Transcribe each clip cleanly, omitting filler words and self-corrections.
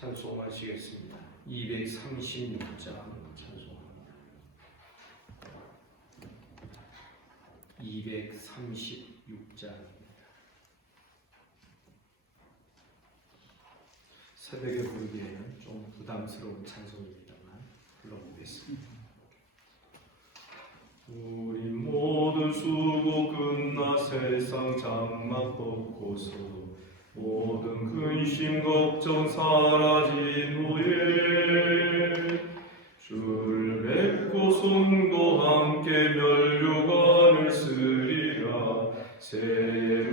찬송하시겠습니다. 236장 찬송합니다. 236장입니다. 새벽에 부르기에는 좀 부담스러운 찬송입니다만 불러보겠습니다. 우리 모든 수고 끝나 세상 장막 벗고서 모든 근심 걱정 사라진 후에 주를 뵙고 성도 함께 면류관을 쓰리라. 새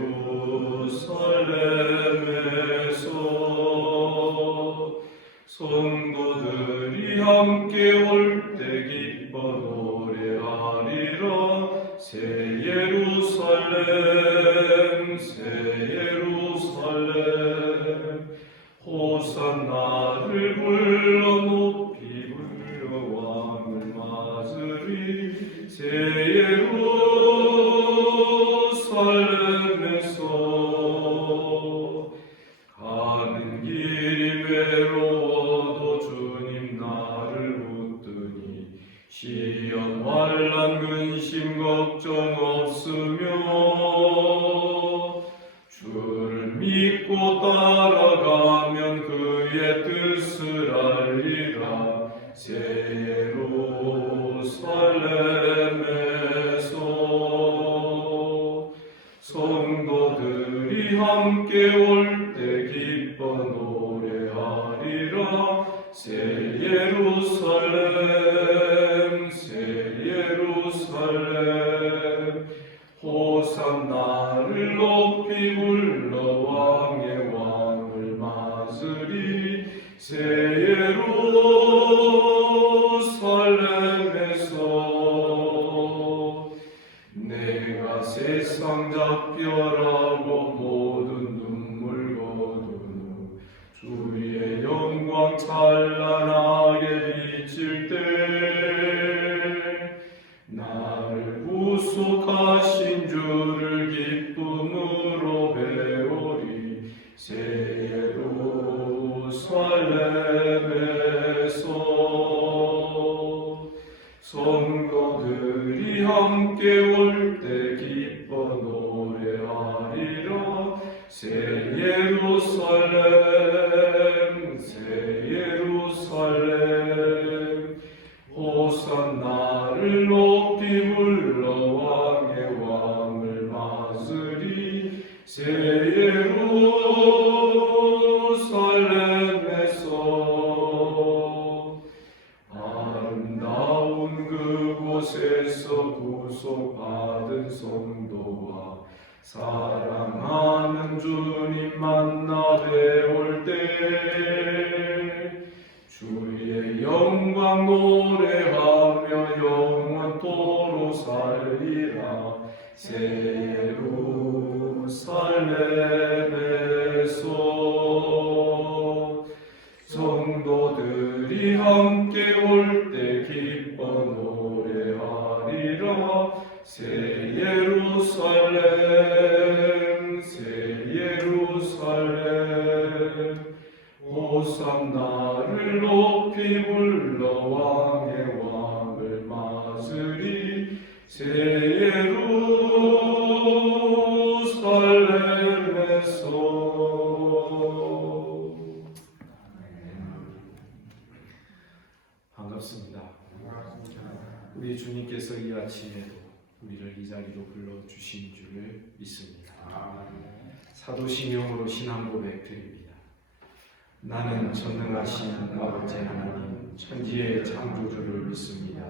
예루살렘에서 성도들이 함께 올 때 기뻐 노래하리라. 새 예루살렘 새 예루살렘 호산나를 불러 높이 불러 왕을 맞으리. 새 예루살렘에서 가는 길이 외로워도 주님 나를 붙드니 시험 환난 근심 걱정 없으며 주를 믿고 따라가면 그의 뜻을 알리라. 새 예루살렘에서 성도들이 함께 올 때 기뻐 노래하리라. 새 예루살렘 새 예루살렘 호산나를 높이 불러 왕의 왕을 맞으리. 새 예루살렘에서 내가 세상 작별하고 모든 눈물 거두는 주의 영광 찬란하게 비칠 때 나를 구속하신 주를 기쁨으로 배우리. 새 예루살렘에서 성도들이 함께 올 때 기뻐 노래하리라. 새 예루살렘 새 예루살렘 호산나를 높이 불러 왕의 왕을 맞으리. 새 예루살렘에서 아름다운 그곳에서 구속받은 성도와 사랑하는 주님 만나 뵈올 때 주의 영광 노래하며 영원토록 살리라. 새 예루살렘에서 성도들이 함께 올 때 기뻐 노래하리라. 새 예루살렘 새 예루살렘 호산나를 높이 불러 왕의 왕을 맞으리. 새 예루살렘에서 반갑습니다. 우리 주님께서 이 아침에도 우리를 이 자리로 불러주신 줄을 믿습니다. 사도신경으로 신앙 고백드립니다. 나는 전능하신 아버지 하나님 천지의 창조주를 믿습니다.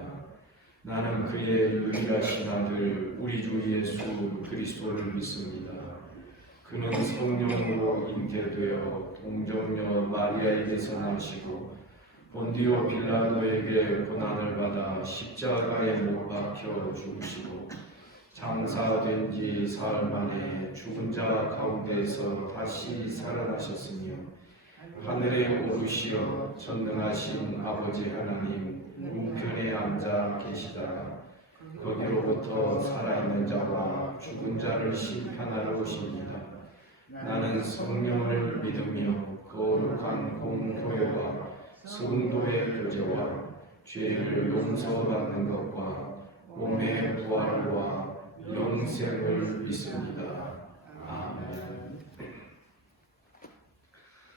나는 그의 유일하신 아들 우리 주 예수 그리스도를 믿습니다. 그는 성령으로 잉태되어 동정녀 마리아에게서 나시고 본디오 빌라도에게 고난을 받아 십자가에 못 박혀 죽으시고 장사된 지 사흘 만에 죽은 자 가운데서 다시 살아나셨으며 하늘에 오르시어 전능하신 아버지 하나님 우편에 앉아 계시다가 거기로부터 살아있는 자와 죽은 자를 심판하러 오십니다. 나는 성령을 믿으며 거룩한 공교회 성도의 교제와 죄를 용서받는 것과 몸의 부활과 영생을 믿습니다. 아멘.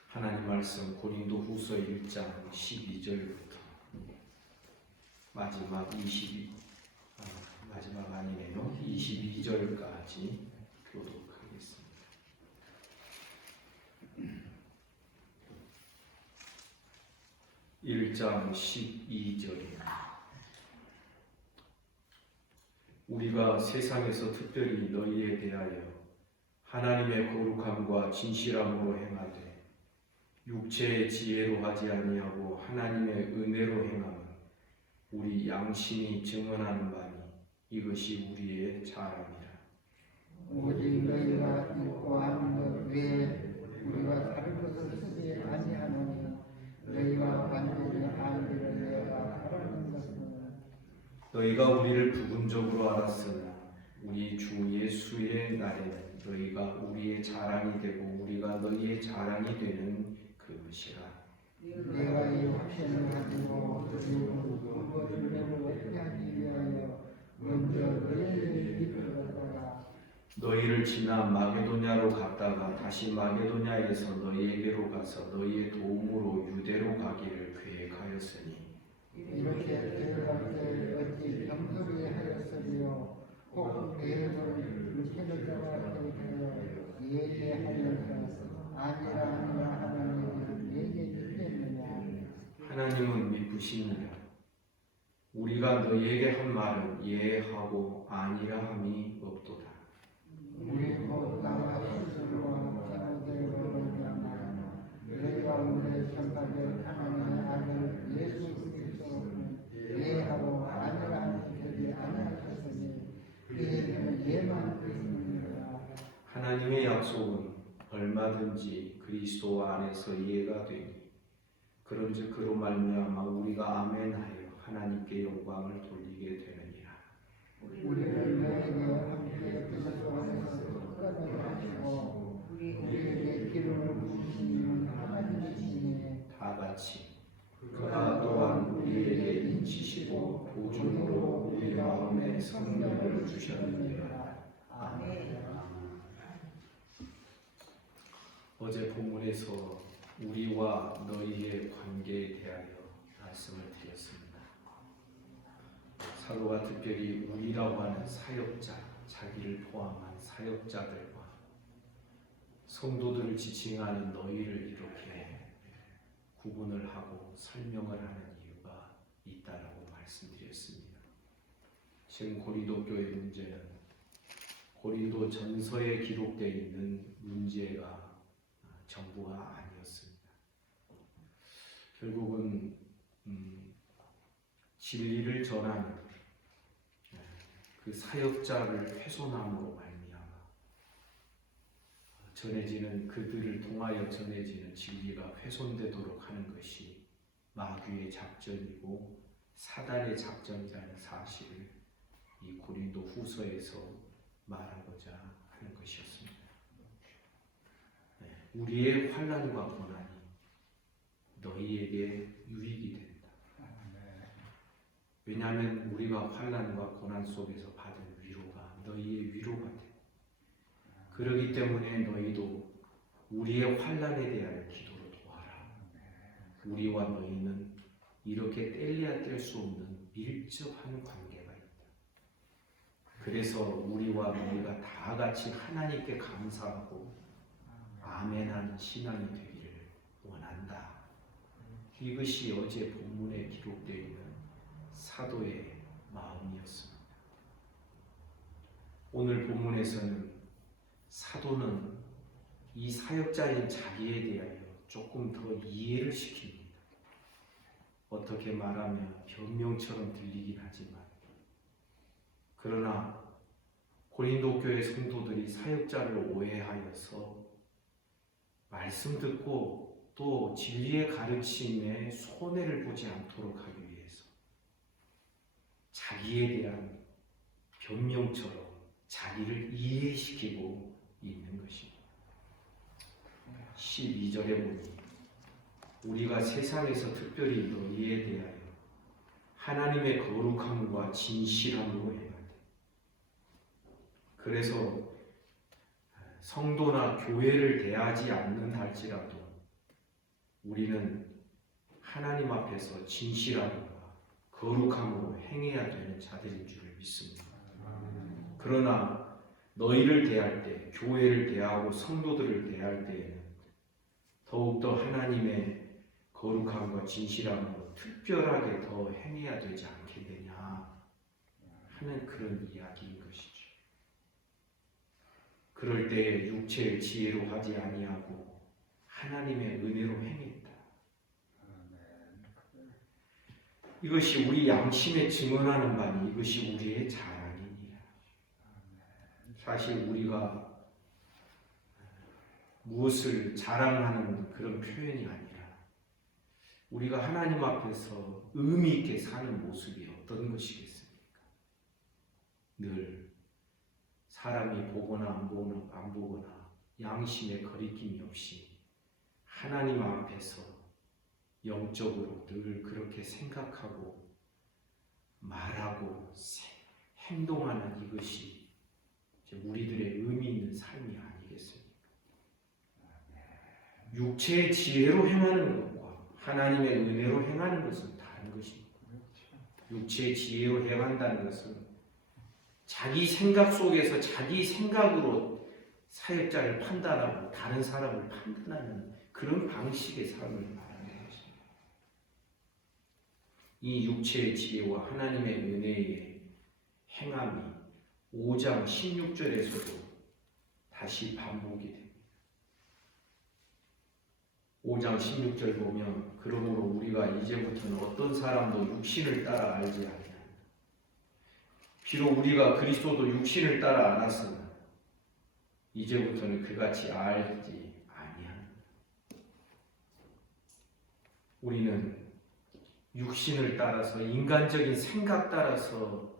하나님 말씀 고린도 후서 1장 12절부터 마지막 마지막 아니네요. 22절까지 교독하겠습니다. 1장 12절입니다. 우리가 세상에서 특별히 너희에 대하여 하나님의 거룩함과 진실함으로 행하되 육체의 지혜로 하지 아니하고 하나님의 은혜로 행함은 우리 양심이 증언하는 바니 이것이 우리의 자랑이라. 오직 너희가 믿고 하는 것 외에 우리가 다른 것을 쓰지 아니하노니 너희가 완전히 알기를 내가 바라는 것은 너희가 우리를 부분적으로 알았으나 우리 주 예수의 날에는 너희가 우리의 자랑이 되고 우리가 너희의 자랑이 되는 그것이라. 내가 이 확신을 가지고 그것을 어떻게 하기 위하여 먼저 너희를 이끌었다가 너희를 지나 마게도냐로 갔다가 다시 마게도냐에서 너희에게로 가서 너희의 도움으로 유대로 가기를 계획하였으니 이렇게 계획할 때 어찌 병설이 하였으리요 혹 계획을 육체를 따라 계획하여 예제하면서 아니라 하나님을 예제했느냐. 하나님은 미쁘시니라. 우리가 너희에게 한 말은 예하고 아니라 함이 없도다. 우리 곧 나와 스스로와 디모데로 말미암아 너희가 오늘 전파될 하나님의 아들 예수 그리스도는 예하고 아니라 하는 것이 아니하셨으니 그에게는 예만 있습니다. 하나님의 약속은 얼마든지 그리스도 안에서 이해가 되니 그런즉 그로 말미암아 우리가 아멘하여 하나님께 영광을 돌리게 되느니라. 우리를 너희에게 함께 그리스도 안에서 끝까지 하시고 우리에게 기름을 부으시는 하나님이시니 다 같이 그가 또한 우리에게 인치시고 보존으로 우리 마음에 성령을 주셨느니라. 아멘. 어제 본문에서 우리와 너희의 관계에 대하여 말씀을 드렸습니다. 사도가 특별히 우리라고 하는 사역자, 자기를 포함한 사역자들과 성도들을 지칭하는 너희를 이렇게 구분을 하고 설명을 하는 이유가 있다라고 말씀드렸습니다. 지금 고린도 교회 문제는 고린도 전서에 기록되어 있는 문제가 전부가 아니었습니다. 결국은 진리를 전하는 그 사역자를 훼손함으로 말미암아 전해지는 그들을 통하여 전해지는 진리가 훼손되도록 하는 것이 마귀의 작전이고 사단의 작전이라는 사실을 이 고린도 후서에서 말하고자 하는 것이었습니다. 우리의 환난과 고난이 너희에게 유익이 된다. 왜냐하면 우리가 환난과 고난 속에서 받은 위로가 너희의 위로가 된다. 그러기 때문에 너희도 우리의 환난에 대하여 기도로 도와라. 우리와 너희는 이렇게 뗄래야 뗄 수 없는 밀접한 관계가 있다. 그래서 우리와 너희가 다 같이 하나님께 감사하고 아멘하는 신앙이 되기를 원한다. 이것이 어제 본문에 기록되어 있는 사도의 마음이었습니다. 오늘 본문에서는 사도는 이 사역자인 자기에 대하여 조금 더 이해를 시킵니다. 어떻게 말하면 변명처럼 들리긴 하지만 그러나 고린도 교회 성도들이 사역자를 오해하여서 말씀 듣고 또 진리의 가르침에 손해를 보지 않도록 하기 위해서 자기에 대한 변명처럼 자기를 이해시키고 있는 것입니다. 12절에 보니 우리가 세상에서 특별히 너희에 대하여 하나님의 거룩함과 진실함으로 행하되, 그래서 성도나 교회를 대하지 않는다 할지라도 우리는 하나님 앞에서 진실함과 거룩함으로 행해야 되는 자들인 줄을 믿습니다. 그러나 너희를 대할 때, 교회를 대하고 성도들을 대할 때에는 더욱더 하나님의 거룩함과 진실함으로 특별하게 더 행해야 되지 않겠느냐 하는 그런 이야기인 것이죠. 그럴 때에 육체의 지혜로 하지 아니하고 하나님의 은혜로 행했다. 이것이 우리 양심에 증언하는 바니 이것이 우리의 자랑이니라. 사실 우리가 무엇을 자랑하는 그런 표현이 아니라 우리가 하나님 앞에서 의미 있게 사는 모습이 어떤 것이겠습니까? 늘 사람이 보거나 안 보거나 양심에 거리낌이 없이 하나님 앞에서 영적으로 늘 그렇게 생각하고 말하고 행동하는 이것이 우리들의 의미 있는 삶이 아니겠습니까? 육체의 지혜로 행하는 것과 하나님의 은혜로 행하는 것은 다른 것입니다. 육체의 지혜로 행한다는 것은 자기 생각 속에서 자기 생각으로 사역자를 판단하고 다른 사람을 판단하는 그런 방식의 삶을 말하는 것입니다. 이 육체의 지혜와 하나님의 은혜의 행함이 5장 16절에서도 다시 반복이 됩니다. 5장 16절 보면 그러므로 우리가 이제부터는 어떤 사람도 육신을 따라 알지 아니하나 비록 우리가 그리스도도 육신을 따라 알았으나 이제부터는 그같이 알지 아니하나. 우리는 육신을 따라서 인간적인 생각 따라서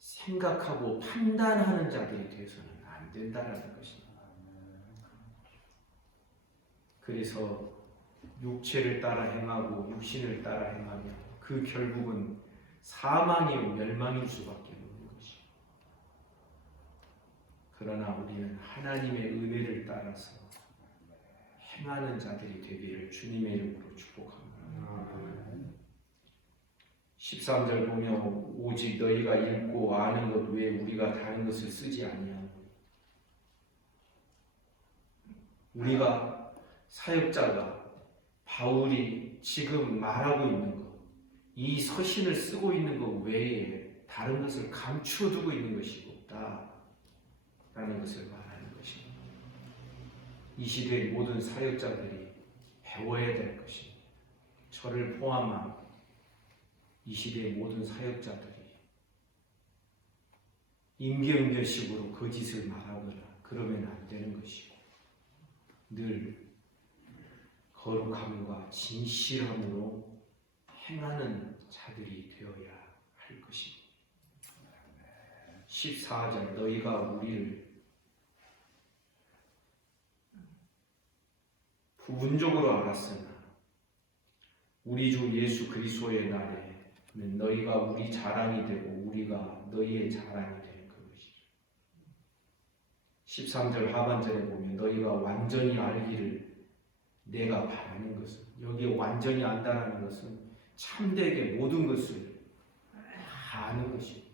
생각하고 판단하는 자들이 되어서는 안 된다는 것입니다. 그래서 육체를 따라 행하고 육신을 따라 행하면 그 결국은 사망이요 멸망일 수밖에 없는 것이죠. 그러나 우리는 하나님의 은혜를 따라서 행하는 자들이 되기를 주님의 이름으로 축복합니다. 13절 보면 오직 너희가 읽고 아는 것 외에 우리가 다른 것을 쓰지 아니하노니. 우리가 사역자가 바울이 지금 말하고 있는 것, 이 서신을 쓰고 있는 것 외에 다른 것을 감추어 두고 있는 것이 없다라는 것을 말하는 것입니다. 이 시대의 모든 사역자들이 배워야 될 것입니다. 저를 포함한 이 시대의 모든 사역자들이 임계응변식으로 거짓을 말하거나 그러면 안 되는 것이고 늘 거룩함과 진실함으로 행하는 자들이 되어야 할 것입니다. 14절 너희가 우리를 부분적으로 알았으나 우리 주 예수 그리스도의 날에는 너희가 우리 자랑이 되고 우리가 너희의 자랑이 되는 그것이죠. 13절 하반절에 보면 너희가 완전히 알기를 내가 바라는 것은, 여기에 완전히 안다라는 것은 참되게 모든 것을 다 아는 것입니다.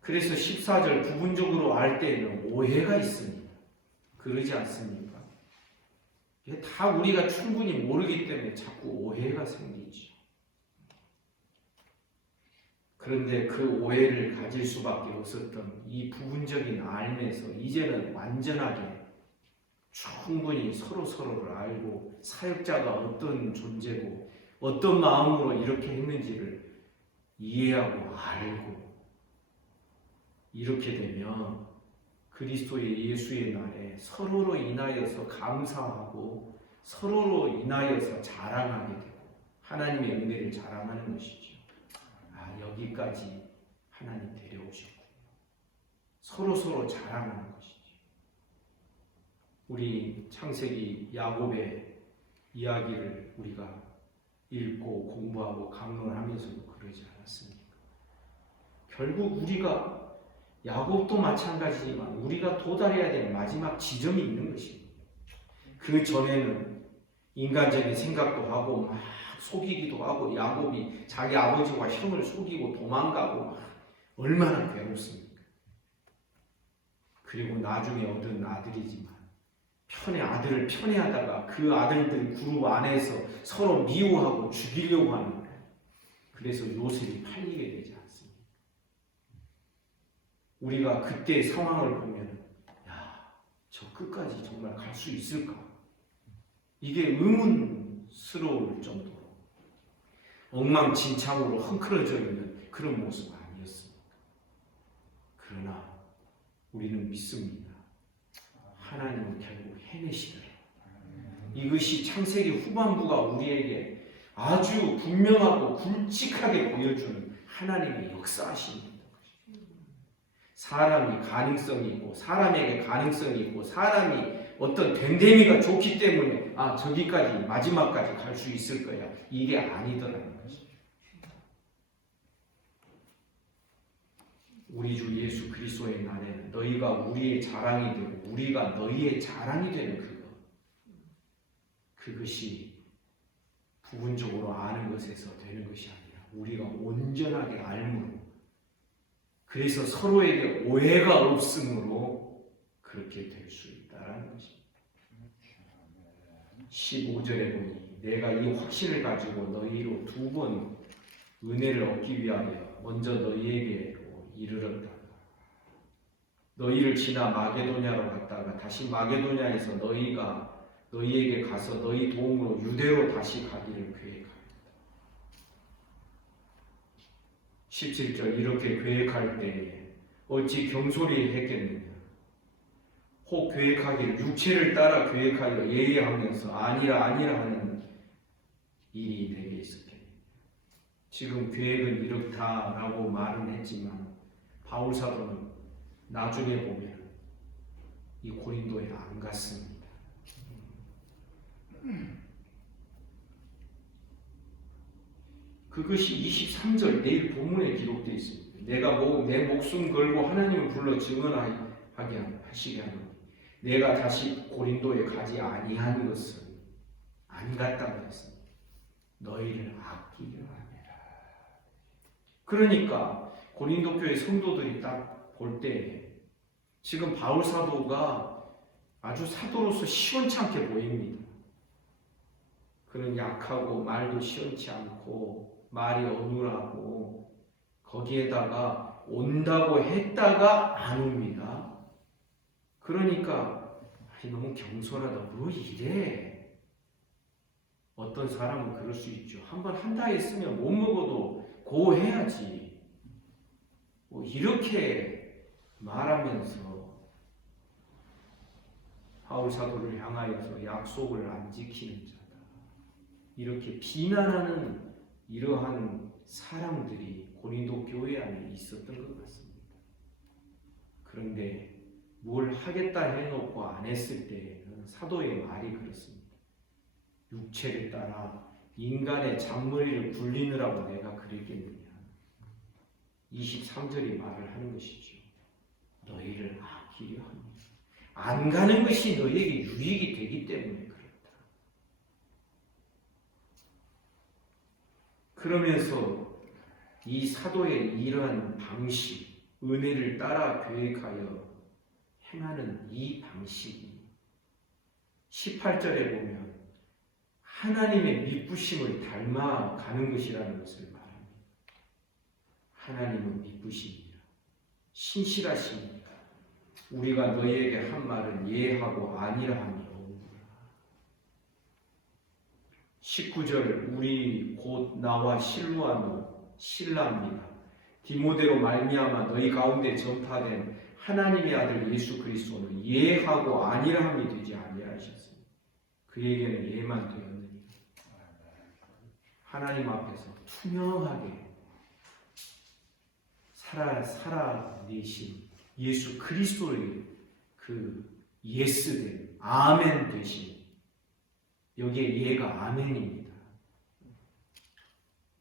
그래서 14절 부분적으로 알 때에는 오해가 있습니다. 그러지 않습니까? 이게 다 우리가 충분히 모르기 때문에 자꾸 오해가 생기죠. 그런데 그 오해를 가질 수밖에 없었던 이 부분적인 알면서 이제는 완전하게 충분히 서로를 알고 사역자가 어떤 존재고 어떤 마음으로 이렇게 했는지를 이해하고 알고 이렇게 되면 그리스도의 예수의 날에 서로로 인하여서 감사하고 서로로 인하여서 자랑하게 되고 하나님의 은혜를 자랑하는 것이죠. 여기까지 하나님 데려오셨고 서로 자랑하는 것이죠. 우리 창세기 야곱의 이야기를 우리가 읽고 공부하고 강론하면서도 그러지 않았습니까? 결국 우리가 야곱도 마찬가지지만 우리가 도달해야 될 마지막 지점이 있는 것입니다. 그 전에는 인간적인 생각도 하고 막 속이기도 하고 야곱이 자기 아버지와 형을 속이고 도망가고 막 얼마나 괴롭습니까? 그리고 나중에 얻은 아들이지만 아들을 편애하다가 그 아들들 그룹 안에서 서로 미워하고 죽이려고 하는 거예요. 그래서 요셉이 팔리게 되지 않습니까? 우리가 그때 상황을 보면 저 끝까지 정말 갈 수 있을까? 이게 의문스러울 정도로 엉망진창으로 흥크러져 있는 그런 모습 아니었습니까? 그러나 우리는 믿습니다. 하나님은 결국 해내시더라. 이것이 창세기 후반부가 우리에게 아주 분명하고 굵직하게 보여주는 하나님의 역사하심입니다. 사람이 가능성이 있고 사람에게 가능성이 있고 사람이 어떤 됨됨이가 좋기 때문에 저기까지 마지막까지 갈 수 있을 거야. 이게 아니더라는 것이죠. 우리 주 예수 그리스도의 날에는 너희가 우리의 자랑이 되고 우리가 너희의 자랑이 되는 그것이 부분적으로 아는 것에서 되는 것이 아니라 우리가 온전하게 알므로 그래서 서로에게 오해가 없으므로 그렇게 될 수 있다는 것입니다. 15절에 보니 내가 이 확신을 가지고 너희로 2번 은혜를 얻기 위하여 먼저 너희에게로 이르렀다. 너희를 지나 마게도냐로 갔다가 다시 마게도냐에서 너희에게 가서 너희 도움으로 유대로 다시 가기를 계획합니다. 17절 이렇게 계획할 때에 어찌 경솔히 했겠느냐. 혹 계획하기를 육체를 따라 계획하여 예의하면서 아니라 하는 일이 내게 있었겠느냐. 지금 계획은 이렇다라고 말은 했지만 바울 사도는 나중에 보면 이 고린도에 안 갔습니다. 그것이 23절 내일 본문에 기록되어 있습니다. 내가 내 목숨 걸고 하나님을 불러 증언하게 하시게 하노니 내가 다시 고린도에 가지 아니한 것은 안 갔다고 했습니다. 너희를 아끼려 함이라. 그러니까 고린도 교회 성도들이 딱 볼 때 지금 바울 사도가 아주 사도로서 시원찮게 보입니다. 그는 약하고 말도 시원치 않고 말이 어눌하고 거기에다가 온다고 했다가 안 옵니다. 그러니까 너무 경솔하다. 뭐 이래? 어떤 사람은 그럴 수 있죠. 한번 한다 했으면 못 먹어도 고해야지. 뭐 이렇게 말하면서 바울 사도를 향하여서 약속을 안 지키는 자다. 이렇게 비난하는 이러한 사람들이 고린도 교회 안에 있었던 것 같습니다. 그런데 뭘 하겠다 해놓고 안 했을 때는 사도의 말이 그렇습니다. 육체를 따라 인간의 잔머리를 굴리느라고 내가 그랬겠느냐. 23절이 말을 하는 것이죠. 너희를 아끼려 합니다. 안 가는 것이 너희에게 유익이 되기 때문에 그렇다. 그러면서 이 사도의 이러한 방식, 은혜를 따라 계획하여 행하는 이 방식이 18절에 보면 하나님의 미쁘심을 닮아가는 것이라는 것을 말합니다. 하나님은 미쁘십니다. 신실하십니다. 우리가 너희에게 한 말은 예하고 아니라 함이 없노라. 19절 우리 곧 나와 실로아노 신라입니다. 디모데로 말미암아 너희 가운데 전파된 하나님의 아들 예수 그리스도는 예하고 아니라 함이 되지 아니하셨습니다. 그에게는 예만 되었느니 하나님 앞에서 투명하게 살아내신 예수 그리스도의 그 예스된 아멘 되신 여기에 예가 아멘입니다.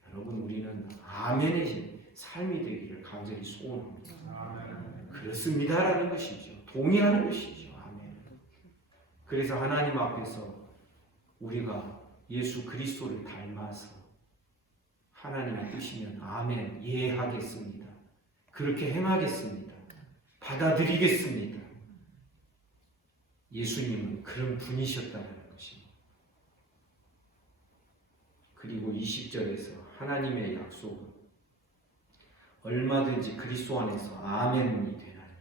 여러분, 우리는 아멘의 삶이 되기를 간절히 소원합니다. 그렇습니다라는 것이죠. 동의하는 것이죠. 아멘. 그래서 하나님 앞에서 우리가 예수 그리스도를 닮아서 하나님의 뜻이면 아멘, 이해하겠습니다. 그렇게 행하겠습니다. 받아들이겠습니다. 예수님은 그런 분이셨다는 것입니다. 그리고 20절에서 하나님의 약속은 얼마든지 그리스도 안에서 아멘이 되나니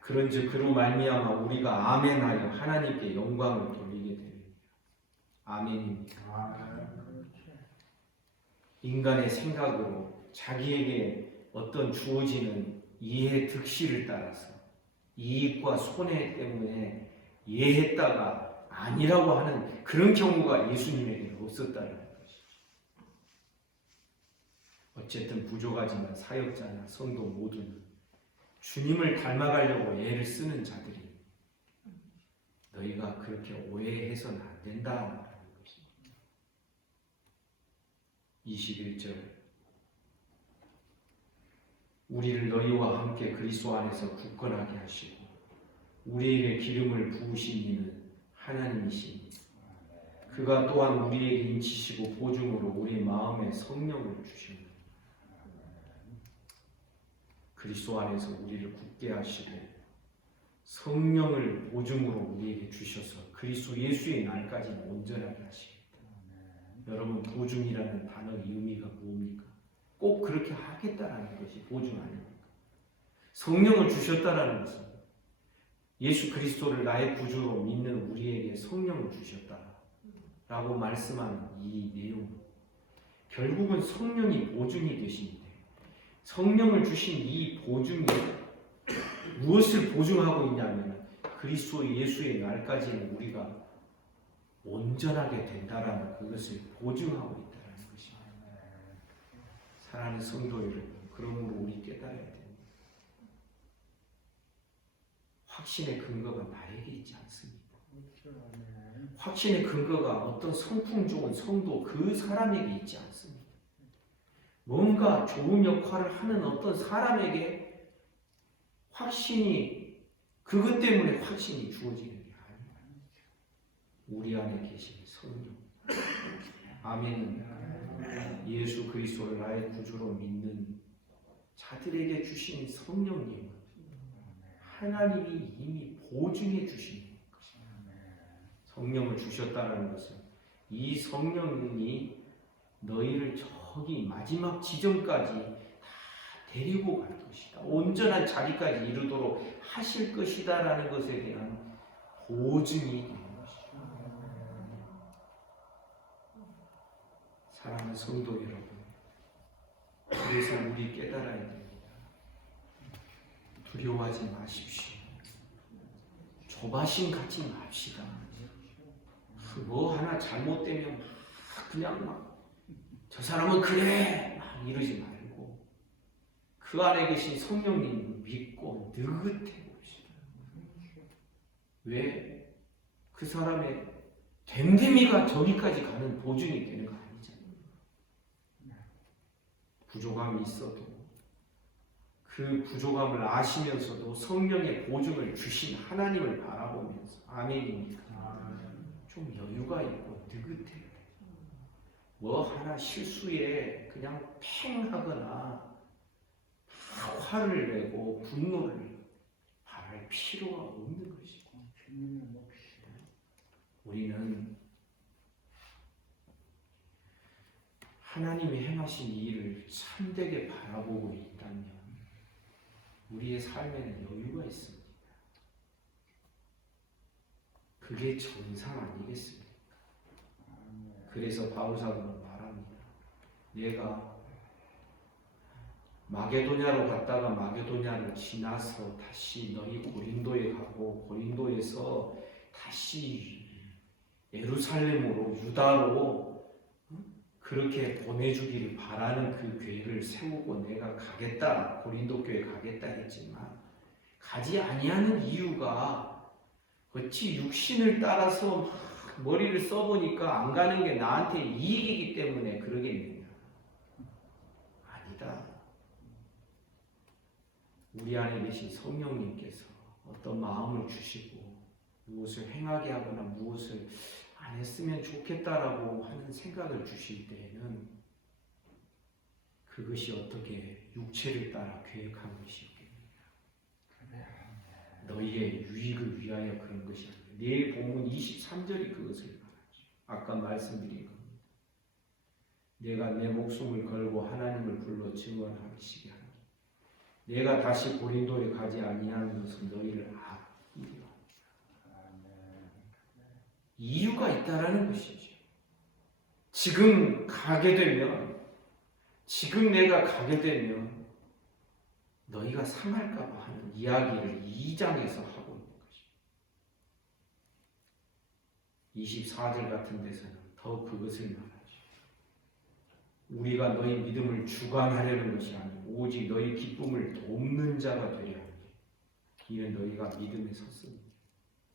그런즉 그로 말미암아 우리가 아멘하여 하나님께 영광을 돌리게 되리라. 아멘입니다. 인간의 생각으로 자기에게 어떤 주어지는 이해 득실을 따라서 이익과 손해 때문에 이해했다가 아니라고 하는 그런 경우가 예수님에게는 없었다는 것이죠. 어쨌든 부족하지만 사역자나 성도 모두는 주님을 닮아가려고 애를 쓰는 자들이 너희가 그렇게 오해해서는 안 된다는 것입니다. 21절 우리를 너희와 함께 그리스도 안에서 굳건하게 하시고 우리에게 기름을 부으신 이는 하나님이시니 그가 또한 우리에게 인치시고 보증으로 우리 마음에 성령을 주시니 그리스도 안에서 우리를 굳게 하시고 성령을 보증으로 우리에게 주셔서 그리스도 예수의 날까지 온전하게 하시겠다. 여러분, 보증이라는 단어의 의미가 뭡니까? 꼭 그렇게 하겠다라는 것이 보증 아닙니까? 성령을 주셨다라는 것은 예수 그리스도를 나의 구주로 믿는 우리에게 성령을 주셨다라고 말씀하는 이 내용, 결국은 성령이 보증이 되시는데 성령을 주신 이 보증이 무엇을 보증하고 있냐면 그리스도 예수의 날까지는 우리가 온전하게 된다라는 그것을 보증하고 있다는 것입니다. 사랑하는 성도 여러분, 그러므로 우리 깨달아야 됩니다. 확신의 근거가 나에게 있지 않습니다. 확신의 근거가 어떤 성품 좋은 성도 그 사람에게 있지 않습니다. 뭔가 좋은 역할을 하는 어떤 사람에게 확신이, 그것 때문에 확신이 주어지는 게 아닙니다. 우리 안에 계신 성령, 아멘. 예수 그리스도를 나의 구주로 믿는 자들에게 주신 성령님은 하나님이 이미 보증해 주신 것입니다. 성령을 주셨다는 것은 이 성령이 너희를 저기 마지막 지점까지 다 데리고 갈 것이다. 온전한 자리까지 이르도록 하실 것이다라는 것에 대한 보증이 되는 것입니다. 사랑하는 성도 여러분, 그래서 우리 깨달아야 됩니다. 두려워하지 마십시오. 조바심 갖지 맙시다. 뭐 하나 잘못되면 그냥 저 사람은 그래 막 이러지 말고 그 안에 계신 성령님을 믿고 느긋해 봅시다. 왜? 그 사람의 됨됨이가 저기까지 가는 보증이 되는 거 아니잖아요. 부족함이 있어도 그 부족함을 아시면서도 성령의 보증을 주신 하나님을 바라보면서 아멘입니다. 좀 여유가 있고 느긋해. 뭐 하나 실수에 그냥 팽하거나 화를 내고 분노를 바랄 필요가 없는 것이고 우리는 하나님이 행하신 이 일을 참되게 바라보고 있다면 우리의 삶에는 여유가 있습니다. 그게 정상 아니겠습니까? 그래서 바울사도는 말합니다. 내가 마게도냐로 갔다가 마게도냐를 지나서 다시 너희 고린도에 가고 고린도에서 다시 예루살렘으로 유다로 그렇게 보내주기를 바라는 그 교회를 세우고 내가 가겠다, 고린도 교회 가겠다 했지만 가지 아니하는 이유가 어찌 육신을 따라서 막 머리를 써보니까 안 가는 게 나한테 이익이기 때문에 그러겠느냐? 아니다. 우리 안에 계신 성령님께서 어떤 마음을 주시고 무엇을 행하게 하거나 무엇을 안 했으면 좋겠다라고 하는 생각을 주실 때에는 그것이 어떻게 육체를 따라 계획한 것이 없겠느냐. 너희의 유익을 위하여 그런 것이 아니라 내일 본문 23절이 그것을 말하죠. 아까 말씀드린 겁니다. 내가 내 목숨을 걸고 하나님을 불러 증언하시게 하니 내가 다시 고린도에 가지 아니하는 것은 너희를 아끼리라. 이유가 있다라는 것이죠. 지금 내가 가게 되면 너희가 상할까봐 하는 이야기를 2장에서 하고 있는 것입니다. 24절 같은 데서는 더 그것을 말하죠. 우리가 너희 믿음을 주관하려는 것이 아니고 오직 너희 기쁨을 돕는 자가 되려 하니 이는 너희가 믿음에 섰습니다.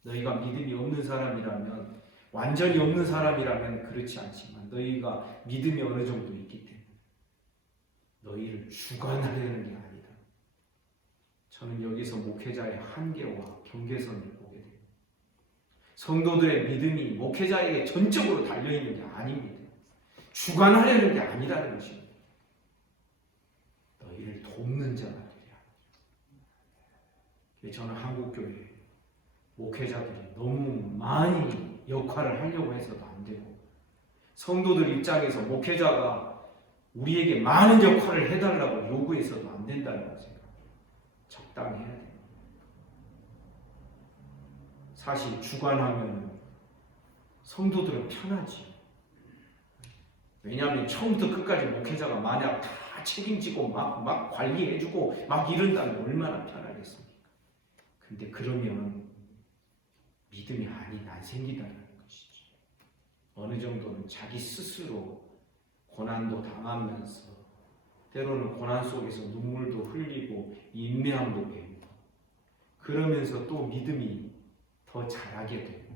너희가 믿음이 없는 사람이라면 완전히 없는 사람이라면 그렇지 않지만 너희가 믿음이 어느 정도 있기 때문에 너희를 주관하려는 게 아니다. 저는 여기서 목회자의 한계와 경계선을 보게 됩니다. 성도들의 믿음이 목회자에게 전적으로 달려있는 게 아닙니다. 주관하려는 게 아니라는 것입니다. 너희를 돕는 자가 되려 합니다. 저는 한국교회 목회자들이 너무 많이 역할을 하려고 해서도 안 되고 성도들 입장에서 목회자가 우리에게 많은 역할을 해달라고 요구해서도 안 된다는 생각합니다. 적당히 해야 됩니다. 사실 주관하면 성도들은 편하지. 왜냐하면 처음부터 끝까지 목회자가 만약 다 책임지고 막 관리해주고 막 이런다면 얼마나 편하겠습니까? 근데 그러면 믿음이 안 생기다는 것이죠. 어느 정도는 자기 스스로 고난도 당하면서 때로는 고난 속에서 눈물도 흘리고 인내함도 배우고 그러면서 또 믿음이 더 자라게 되고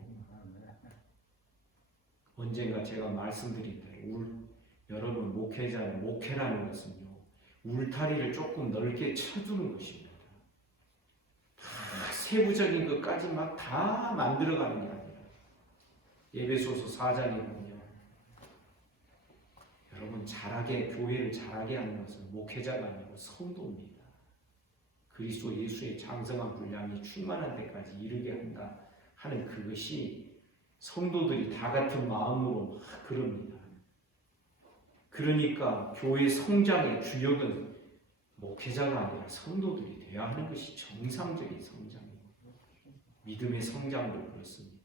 언젠가 제가 말씀드린 대로 여러분 목회라는 것은요 울타리를 조금 넓게 쳐주는 것입니다. 다 세부적인 것까지 막 다 만들어가는 게 아니라 에베소서 4장에 보면 여러분 교회를 잘하게 하는 것은 목회자가 아니고 성도입니다. 그리스도 예수의 장성한 분량이 충만한 데까지 이르게 한다 하는 그것이 성도들이 다 같은 마음으로 막 그럽니다. 그러니까 교회 성장의 주역은 목회자가 아니라 성도들이 되어야 하는 것이 정상적인 성장입니다. 믿음의 성장도 그렇습니다.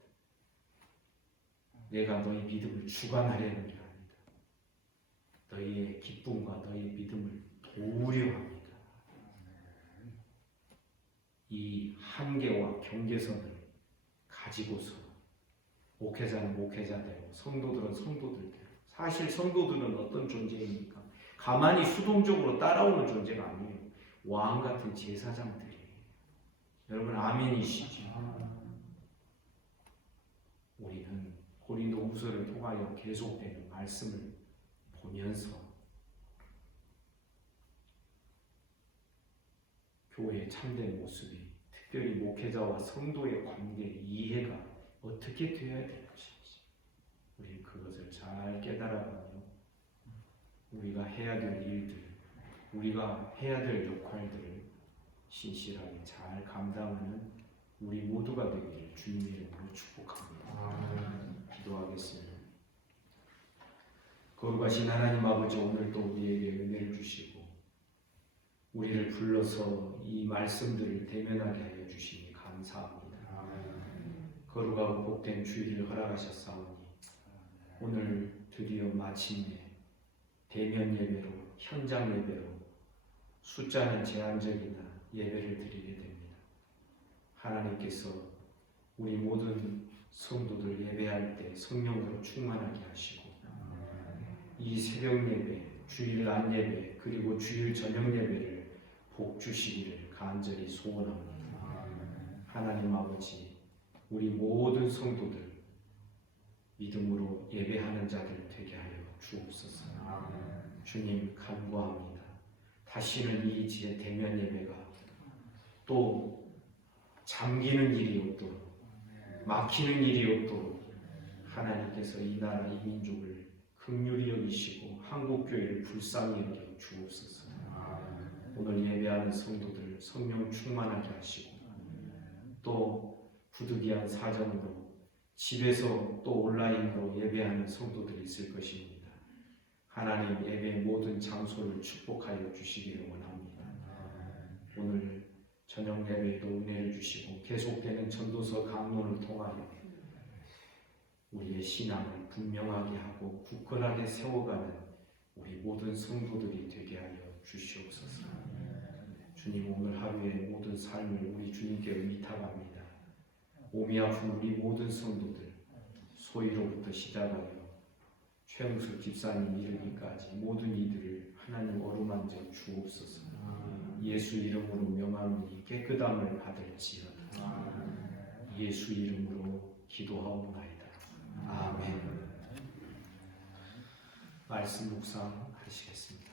내가 너희 믿음을 주관하려는 게 아니다. 너희의 기쁨과 너희의 믿음을 도우려 합니다. 이 한계와 경계선을 가지고서 목회자는 목회자대로 성도들은 성도들대로 사실 성도들은 어떤 존재입니까? 가만히 수동적으로 따라오는 존재가 아니에요. 왕 같은 제사장들이에요. 여러분 아멘이시죠? 우리는 고린도 후서를 통하여 계속되는 말씀을 보면서 교회의 참된 모습이 특별히 목회자와 성도의 관계의 이해가 어떻게 되어야 될 것인지 우리는 그것을 잘 깨달아가며 우리가 해야 될 일들, 우리가 해야 될 역할들을 신실하게 잘 감당하는 우리 모두가 되기를 주님의 이름으로 축복합니다. 기도하겠습니다. 거룩하신 하나님 아버지, 오늘도 우리에게 은혜를 주시고 우리를 불러서 이 말씀들을 대면하게 하여 주시니 감사합니다. 거룩하고 복된 주일을 허락하셨사오니 오늘 드디어 마침내 대면 예배로, 현장 예배로 숫자는 제한적이나 예배를 드리게 됩니다. 하나님께서 우리 모든 성도들 예배할 때 성령으로 충만하게 하시고 이 새벽 예배, 주일 낮 예배, 그리고 주일 저녁 예배를 복 주시기를 간절히 소원합니다. 하나님 아버지, 우리 모든 성도들 믿음으로 예배하는 자들 되게 하여 주옵소서. 주님 간구합니다. 다시는 이 대면 예배가 또 잠기는 일이 없도록 막히는 일이 없도록 하나님께서 이 나라 이 민족을 긍휼히 여기시고 한국교회를 불쌍히 여겨 주옵소서. 오늘 예배하는 성도들 성령 충만하게 하시고 또 부득이한 사정으로 집에서 또 온라인으로 예배하는 성도들이 있을 것입니다. 하나님 예배의 모든 장소를 축복하여 주시기를 원합니다. 오늘 저녁 예배에도 은혜를 주시고 계속되는 전도서 강론을 통하여 우리의 신앙을 분명하게 하고 굳건하게 세워가는 우리 모든 성도들이 되게 하여 주시옵소서. 주님 오늘 하루의 모든 삶을 우리 주님께 의탁합니다. 몸이 아픈 우리 모든 성도들 소위로부터 시작하여 최영숙 집사님 이르기까지 모든 이들을 하나님 어루만져 주옵소서. 예수 이름으로 명하노니 깨끗함을 받을지어다. 예수 이름으로 기도하옵나이다. 아멘. 말씀 묵상하시겠습니다.